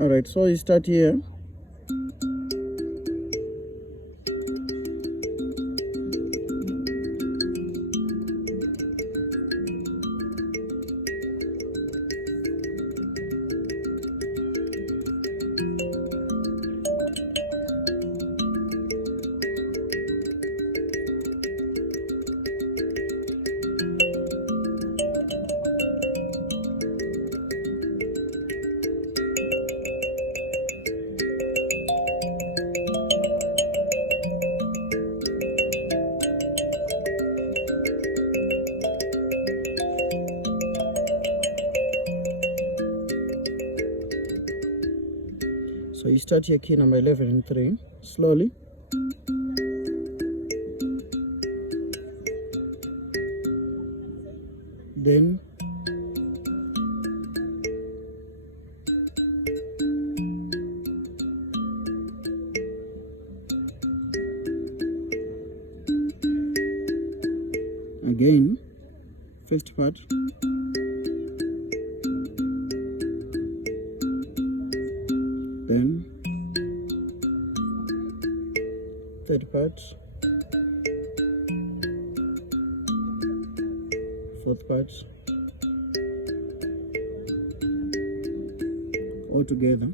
All right, so you start here. So you start here, key number 11 and 3, slowly. Then again, first part. Then third part, fourth part, all together.